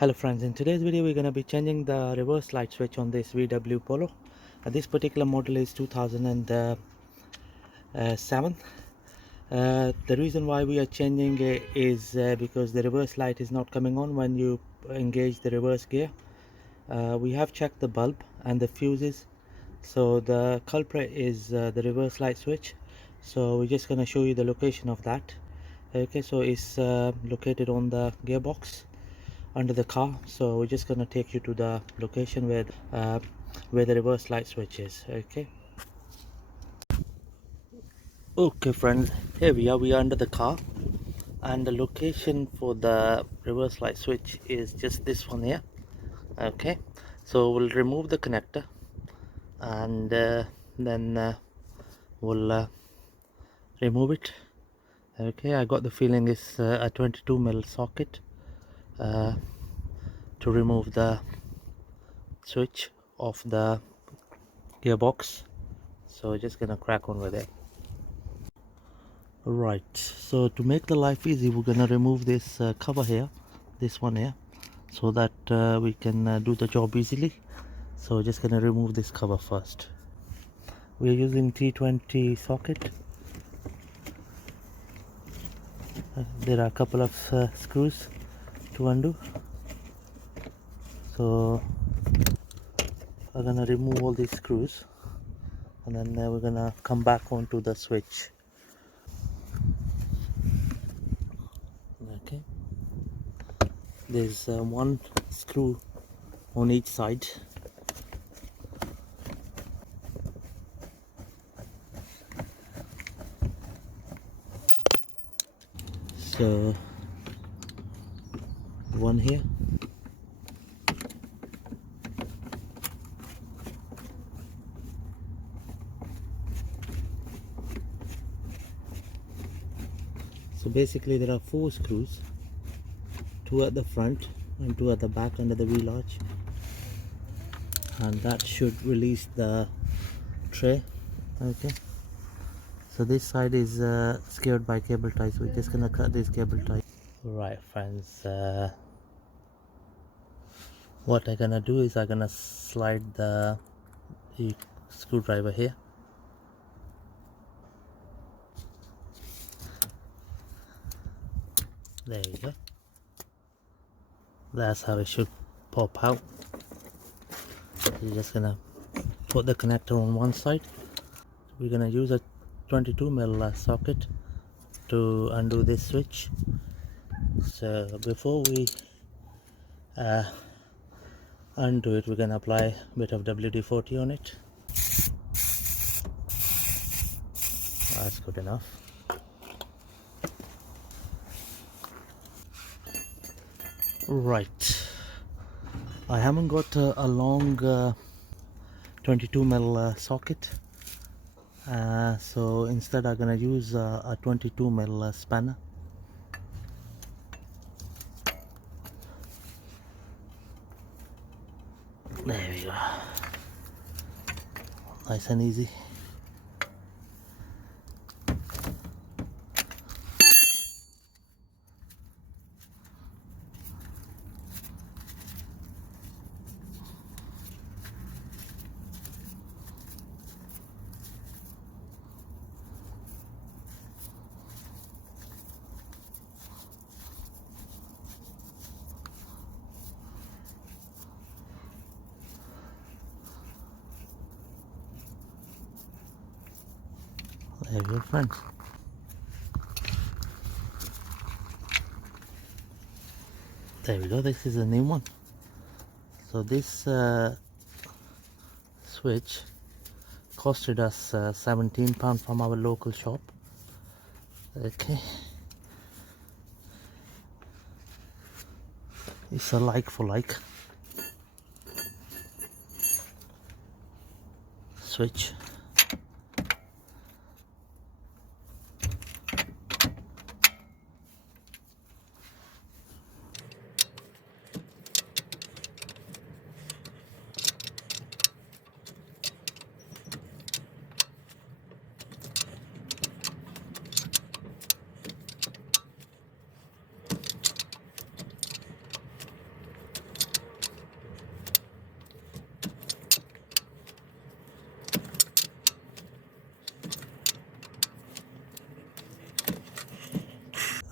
Hello friends, in today's video we're going to be changing the reverse light switch on this VW Polo. This particular model is 2007. The reason why we are changing it is because the reverse light is not coming on when you engage the reverse gear. We have checked the bulb and the fuses, so the culprit is the reverse light switch. So we're just going to show you the location of that. Okay, so it's located on the gearbox under the car, so we're just going to take you to the location where the reverse light switch is. Okay friends, here we are under the car, and the location for the reverse light switch is just this one here. Okay, so we'll remove the connector, and then we'll remove it. Okay, I got the feeling it's a 22mm socket uh, to remove the switch of the gearbox. So we're just gonna crack on with it. Right, so to make the life easy, we're gonna remove this cover here, this one here, so that we can do the job easily. So we're just gonna remove this cover first. We're using T20 socket. There are a couple of screws to undo, so we're gonna remove all these screws, and then we're gonna come back onto the switch. Okay, there's one screw on each side. So one here, so basically there are 4 screws, 2 at the front and 2 at the back under the wheel arch, and that should release the tray. Okay, so this side is secured by cable ties. We're just gonna cut this cable tie. Right friends, what I'm gonna do is I'm gonna slide the screwdriver here. There you go. That's how it should pop out. You're just gonna put the connector on one side. We're gonna use a 22mm socket to undo this switch. So before we undo it, we're gonna apply a bit of WD-40 on it. That's good enough. Right, I haven't got a long 22mm socket, so instead I'm gonna use a 22mm spanner. There we go, nice and easy. There we go friends. There we go, this is a new one. So this switch costed us £17 from our local shop. Okay, it's a like for like switch.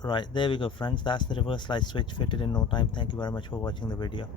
Right, there we go friends, that's the reverse light switch fitted in no time. Thank you very much for watching the video.